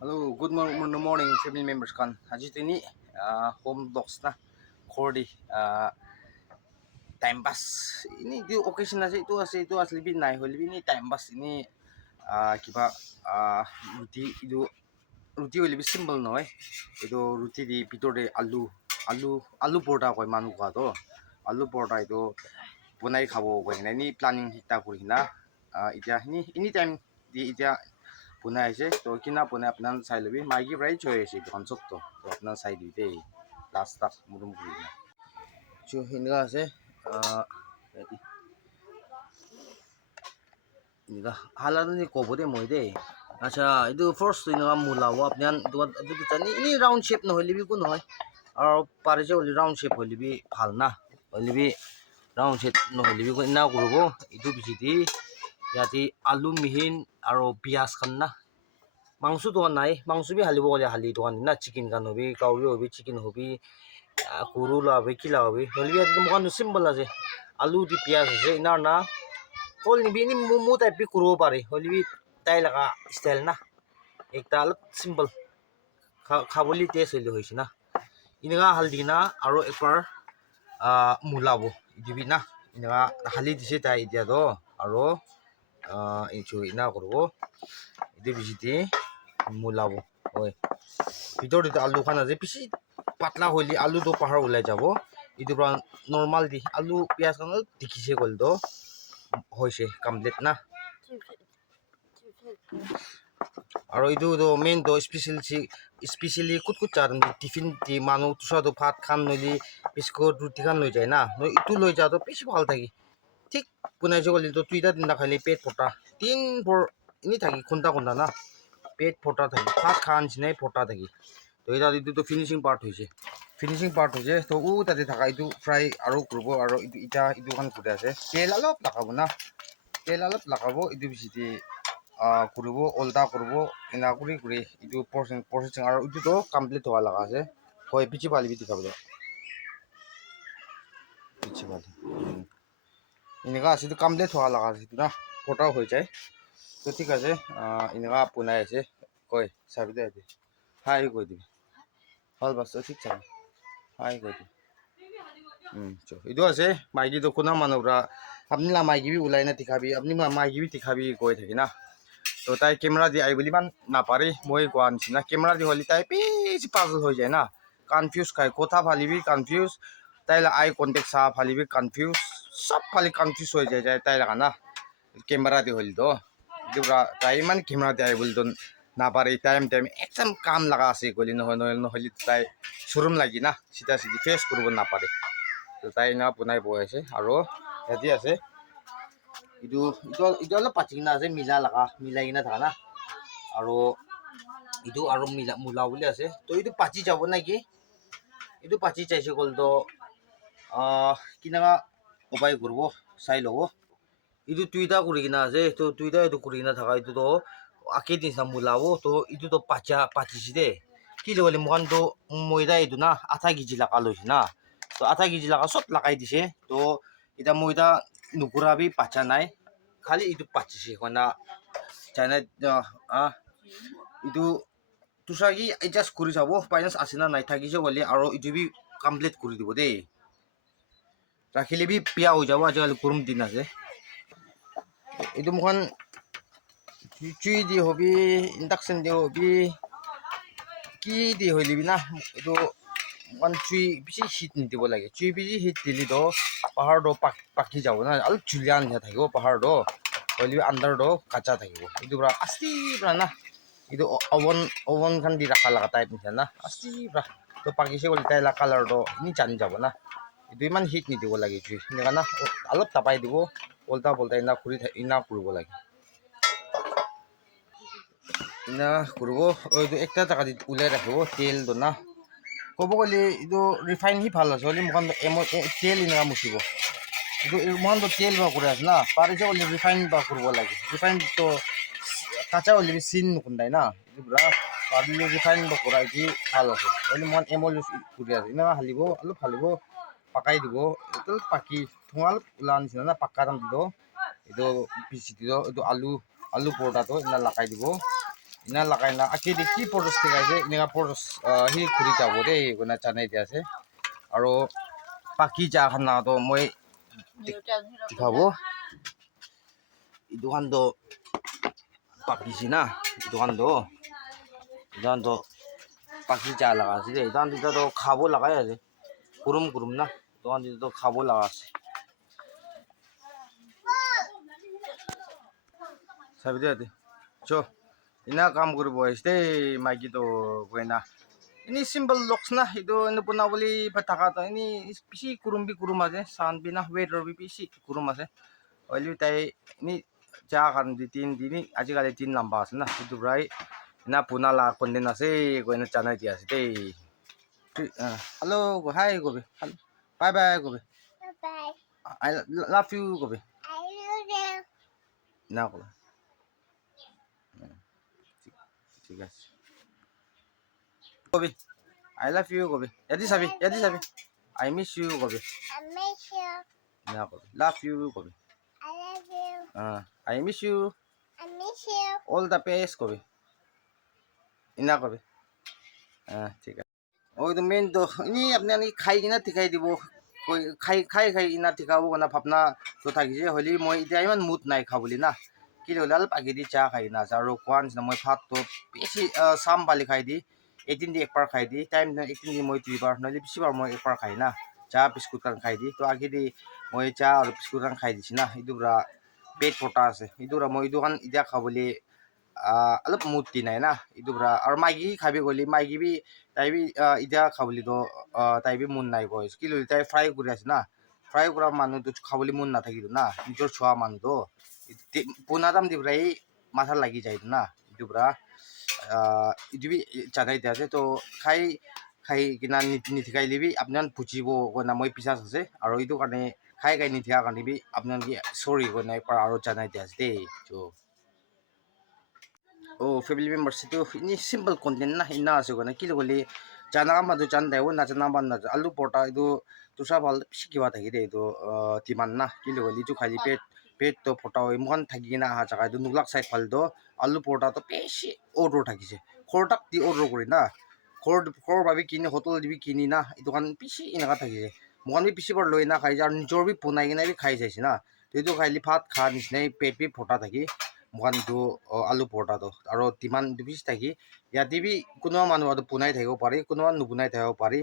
Hello, good morning, family members kan. Haji ini home dogs na cordy time pass. Ini di occasion na itu asli bin nai holi ini time pass ini kiba ruti holi bi simple no Itu ruti di pitor de alu porta koi manu ka to. Alu porta itu punai khabo koi ini planning hita kuri na. Ini time di ita punai ase to kina punai apnan sai lebi magi rai choy ase konsop to apnan sai di de last tak murum kuri na chu hinga ase ini halan ni ko bode moi de acha itu first ini mula wa apnan du tani ini round shape no holibi ko noi ar pare je holi round shape holibi phal na holibi round shape no holibi ko ina kurubo itu bisiti yati alu mihin aro pias kan na mangsu to nai mangsu bi halibo le hali to na chicken kan hobi kauri hobi chicken hobi kuru la hobi kila hobi holi ya to kan simple ase alu di pias ase ina na kol ni bi ni mumu type bi kuru pare holi bi tai laga style na ekta alu simple khaboli taste holi hoise na ina haldi na aro ekbar mulabo dibi na ina hali dise tai dia do aro itu ina korbo itu bisiti mulabo oi ভিতর দিতে আলু খানা যে বেশি পাতলা হইলি আলু তো পাহাড় ওলাই যাব ইটো পুরা নরমাল দি আলু পিয়াজ খানা দেখিছে গল তো হইছে কমপ্লিট না আর ইটো তো মেইন তো স্পেশালি কুত চার টিফিন দি মানু তুসা তো ভাত খান নলি বিস্কুট রুটি খান লই যায় না ইটো লই যা তো বেশি ভালো থাকি ঠিক পুনাইছে গলি তো তুইটা দিন খাইলে পেট ফটা তিন ভর ইনি থাকি খুন্তা না পেট ফটা থাকি ভাত খান সিনাই ফটা থাকি তো এটা তো ফিনিশিং পার্ট হয়েছে তো তাতে থাকা এইটো ফ্রাই আৰু কৰব আৰু ইটো খান করে আছে তেল অলপ লাগাব ইটো বেশিতে করব ওল্টা করব এনা করে ইটো প্রসেসিং আর ইটো তো কমপ্লিট হওয়া লাগা আছে হয় পিছি পালি দেখাব পিছি পালি এনেকা আছে তো কমপ্লিট হওয়া লাগা আছে না ফটাও হয়ে যায় তো ঠিক আছে এনেকা পুনাই আছে কই চাবি দে হাই কৈ দিবি হল বাস ঠিক চাবি হাই কৈ দিবি itu আছে মাইকি তো কোনা মানুহরা আপনি লা মাইকি বি উলাই না দেখাবি আপনি মাইকি বি দেখাবি কৈ থাকি না তো তাই ক্যামেরা দি আই বলি মান না পারি মই কোয়া নিচিনা ক্যামেরা দি হলি তাই বেশি পাগল হয়ে যায় না কনফিউজ খায় কথা ফালিবি কনফিউজ তাই আই কন্টেক্ট সা ফালিবি কনফিউজ সব ফালি কনফিউজ হয়ে যায় তাই লাগা না ক্যামেরা দি হলি তো তাই মান ক্যামেরা দি আই বলি তো না পারি টাইম একদম কাম লাগা আছে গলি নহলি তাই শোরুম লাগি না সিধা ফেস করব না পারে তো তাই না পুনাই বই আছে আৰু হেতি আছে ইটো অলপ পাতি কিনা আছে মিলাই কিনা থাকা না আৰু ইটো আৰু মূলা বুলি আছে তো ইটো পাচি যাব নাকি ইটো পাচি চাইছে গ'ল তো কিনা উপায় করব চাই ল'ব ইটো টুইটা কৰি কিনা আছে তো টুইটা ইটো কৰি কিনা থাকা ইটো তো আকে দিনা মূলাব তো ইটো তো পাচিছে দে কি ল'বলে মোকান তো ময়দা ইটো না আধা কেজি লাগা লৈছে না তো আধা কেজি লাগা সব লাগাই দিছে তো এটা ময়দা নুকুরাবি পাচা নাই খালি ইটো পাচিছে কনা চাইনা ইটো তুসাকি এডজাস্ট কৰি যাব ফাইনান্স আছে না নাই থাকিছে বলে আৰু ইটো বি কমপ্লিট কৰি দিব দেই রাখিলে বি পিয়া হৈ যাব আজিকালি গরম দিন আছে ইটো মোকান চুই দি হবি ইন্ডাকশন দি হবি কি দি হইলিবি না এইটো ওয়ান চুই বেশি হিট নিদিব লাগে চুই বেশি হিট দিলি তো পাহাড় পাকি যাব না আৰু জুলিয়া নিচিনা থাকিব পাহাড় হইলি আন্ডার কাঁচা থাকিব এইটো পুরা আস্তি পুরা না এইটো ওভন খান দি রাখা লাগা টাইপ নিচিনা না আস্তি পুরা তো পাকিছে বলে তাই কালার ইনি জানি যাব না এইটো ইমান হিট নিদিব লাগে চুই সেনেকা না অলপ তাপাই দিব উল্টা পুল্টা ইনা কৰিব লাগে ইনা কৰিব এইটো একটা জায়গা দি উলাই ৰাখিব তেল না ক'ব গ'লে এইটো ৰিফাইন হি ভাল আছে হ'লে মোকান তেল এনেকা মুচিব এইটো মোকান তো তেল বা কৰি আছে না পাৰিছে হ'লে ৰিফাইন বা কৰিব লাগে ৰিফাইন তো কাঁচা হ'লে চিন নুখুন্দাই না এইটো পুৰা পাৰিলে ৰিফাইন বা কৰা এটি ভাল আছে হ'লে মোকান এমল ইউজ কৰি আছে এনেকা অলপ হালিব পাকাই দিব এইটো পাকি ধোঁৱা অলপ ওলা নিচিনা না পাক্কা দাম দিব এইটো পিচি দিব এইটো আলু পৰঠাটো এনে লগাই দিব ina lakai na aki di ki poros tikai se ina poros hi khuri cha bo de guna chanai dia se aro paki cha khana to moi dikhabo idukan do paki sina idukan do paki cha laga se de idukan do khabo lagai ase kurum na idukan do khabo laga ase sabide ate cho ina kam koribo este maiki to goina ini simple looks na itu ino puna boli pataka to ini pisi kurum ase sound bina weather bi pisi kurum ase oli tai ini ja kan di tin dini aji kali tin lamba ase na itu brai ina puna la konden ase goina chana dia ase te hello go hi go be bye bye go be bye I love you go be I love you na go ঠিক আছে Gobi, I love you, Gobi. Yadi sabi. I miss you, Gobi. I miss you. Na Gobi. Love you, Gobi. I love you. I miss you. I miss you. All the best, Gobi. Ina Gobi. ঠিক আছে। ওই তো man তো ইনি আপনি আনি খাই কিনা ঠিকাই দিব খাই কিনা ঠিকাব কারণ ভাবনা তো থাকিছে হলি মই এতিয়া ইমান মুড নাই খাবলি না কি হলে অলপ আগেদি চাহ খাই না আৰু কোৱা নিচিনা মই ভাতটো বেছি চাম পালি খাই দি এদিন দি একবাৰ খাই দি টাইম একদিন দি মই 2 বাৰ নহলে বেছিবাৰ মই একবাৰ খাই না চাহ বিস্কুট কাৰণ খাই দি তো আগেদি মই চাহ আৰু বিস্কুট কাৰণ খাই দিছি না এইটো পুৰা পেট ফটা আছে এইটো মই এইটো কাৰণ এতিয়া খাবলি অলপ মুড দি নাই না এইটো পুৰা আৰু মাইকী খাবি গলি মাইকী বি তাই বি এতিয়া খাবলি তো তাই বি মন নাই কয় কি লৈ তাই ফ্ৰাই কৰি আছে না ফ্ৰাই কৰা মানুহটো খাবলি মন নাথাকিব না নিজৰ চোৱা মানুহটো পোনা দাম দি পুৰা এই মাথা লাগি যায় না এইটো পুৰা এইটো বি জানাই দিয়া আছে তো খাই কিনা নিঠিকাইলে বি আপোনাৰ বুজিব কয়না মই পিছাচ আছে আৰু এইটো কাৰণে খাই নিঠিকা কাৰণে বি আপোনালোকে চৰি কয়না একবাৰ আৰু জানাই দিয়া আছে দেই তো oh family members itu ini simple content na ina asu kana kilo goli jana ma du jan dai wona jana ban na alu porta itu tu sa bal sikiwa thagi de itu timan na kilo goli ju khali pet to photo imon thagi na ha jaga du nuglak sai phal do alu porta to peshi order thagise khortak di order kori na khor babi kini hotel dibi kini na itu kan peshi ina ka thagise mon bi peshi bar loi na khai jar nijor bi punai na bi khai jaisi na itu খাইলি ভাত খা নিচিনাই পেট B ফটা থাকি মোকান তো আলু পৰঠা তো আৰু তিমান দুপিচ থাকি ইয়াতে বি কোনোবা মানুহ পুনাই থাকিব পাৰি কোনোবা নুপুনাই থাকিব পাৰি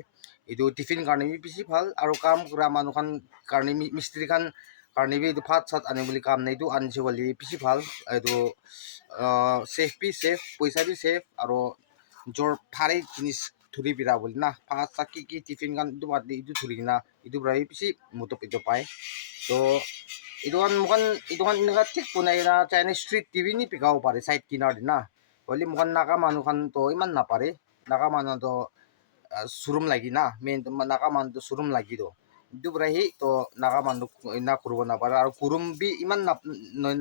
এইটো টিফিন কাৰণে বি বেছি ভাল আৰু কাম কৰা মানুহখান কাৰণে মিস্ত্ৰী খান কাৰণে বি এইটো ভাত চাত আনি বুলি কাম নাই এইটো আনিছে বুলি বেছি ভাল এইটো চেফ বি চেফ পইচা বি চেফ আৰু নিজৰ ভাৰী জিনিস ধৰি বিৰা বুলি না ভাত চাত কি টিফিন খান এইটো বাদ দি এইটো ধৰি কিনা এইটো পৰাই বেছি মতপ এইটো পায় তো itu kan nga tik punay na Chinese street TV ni pigaw pare side kinar din na wali mukan naka manu kan to iman na pare naka manu to surum lagi na main to naka manu to surum lagi do itu brahi to naka manu ina kurbo na pare aru kurum bi iman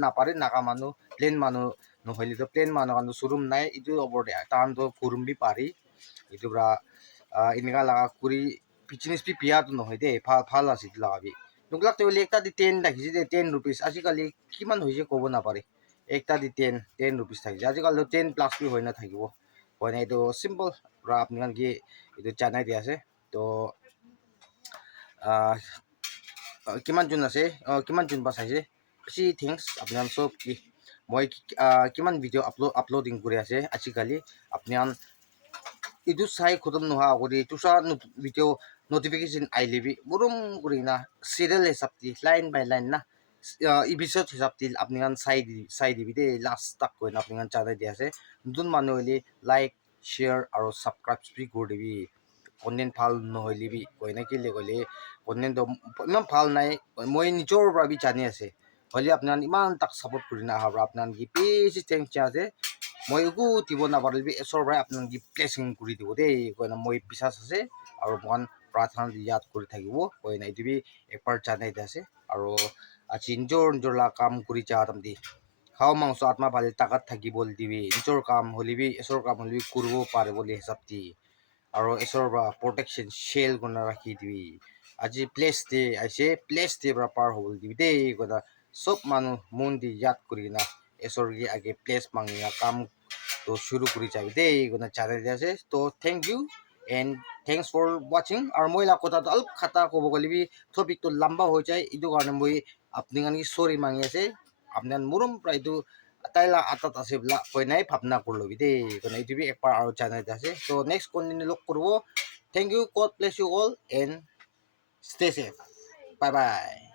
na pare naka manu plain manu no holi to plain manu kan surum nai itu obor de tan to kurum bi pari itu bra inika laga kuri business bi pia to no hoide phal asit laga bi nuglak to ekta di 10 রাখিছে De 10 rupees আজিকালি কিমান হৈছে ক'ব নাপাৰে একটা দি 10 rupees থাকিছে আজিকালি 10 plus B হৈ না থাকিব হয় না এইটো সিম্পল আৰু আপোনাক কি এইটো জানাই দিয়া আছে তো কিমান জন আছে কিমান জন বা চাইছে বেছি থিংস আপোনাক চব কি মই কিমান ভিডিঅ' আপলোডিং কৰি আছে আজিকালি আপোনাক itu sai khutum nuha agori tusa video notification ailebi burum kurina serial hesapti line by line na episode hesapti apni kan sai di bide last tak ko na apni kan chana dia ase nutun manu holi like share aro subscribe bi kor dibi content phal noholi bi koina ki le gole content do imam phal nai moi nijor pra bi chani ase holi apnan iman tak support kurina ha apnan ki peace thanks cha ase মই একো দিব নাপাৰিলে এচৰ পৰাই আপোনাক placing কৰি দিব দেই কয়না মই বিশ্বাস আছে আৰু মন প্ৰাৰ্থনা ইয়াত কৰি থাকিব কয়না এইটো একবাৰ জানাই আছে আৰু আজি নিজৰ কাম কৰি যা তামদি খাও মাংস আত্মা ভালে তাকাত থাকিব দিবি নিজৰ কাম হলিবি এচৰ কাম হলিবি কৰিব পাৰে বুলি হিচাপ দি আৰু এচৰ পৰা প্ৰটেকশ্যন শ্বেল গুণা ৰাখি দিবি আজি প্লেচ দে আহিছে প্লেচ দে পৰা পাৰ হ'ব দিবি দেই কয়না চব মানুহ মন দি ইয়াত কৰি কিনা এচৰ আগে প্লেচ মাংগিনা কাম তো শুরু করি যাবি দেই কোনো চ্যানেল আছে তো thank you and thanks for watching আর মহিলা কথা তো অল্প খাতা কব গলিবি টপিক তো লম্বা হয়ে যায় ইদু কারণে মই আপনি গানি সরি মাঙি আছে আপনার মুরম প্রায় তো তাইলা আতাত আছে বলা কই নাই ভাবনা করলবি দেই কোনো ইউটিউবে একবার আর চ্যানেল আছে তো নেক্সট কন্টিনিউ লক করব thank you God bless you all and stay safe bye by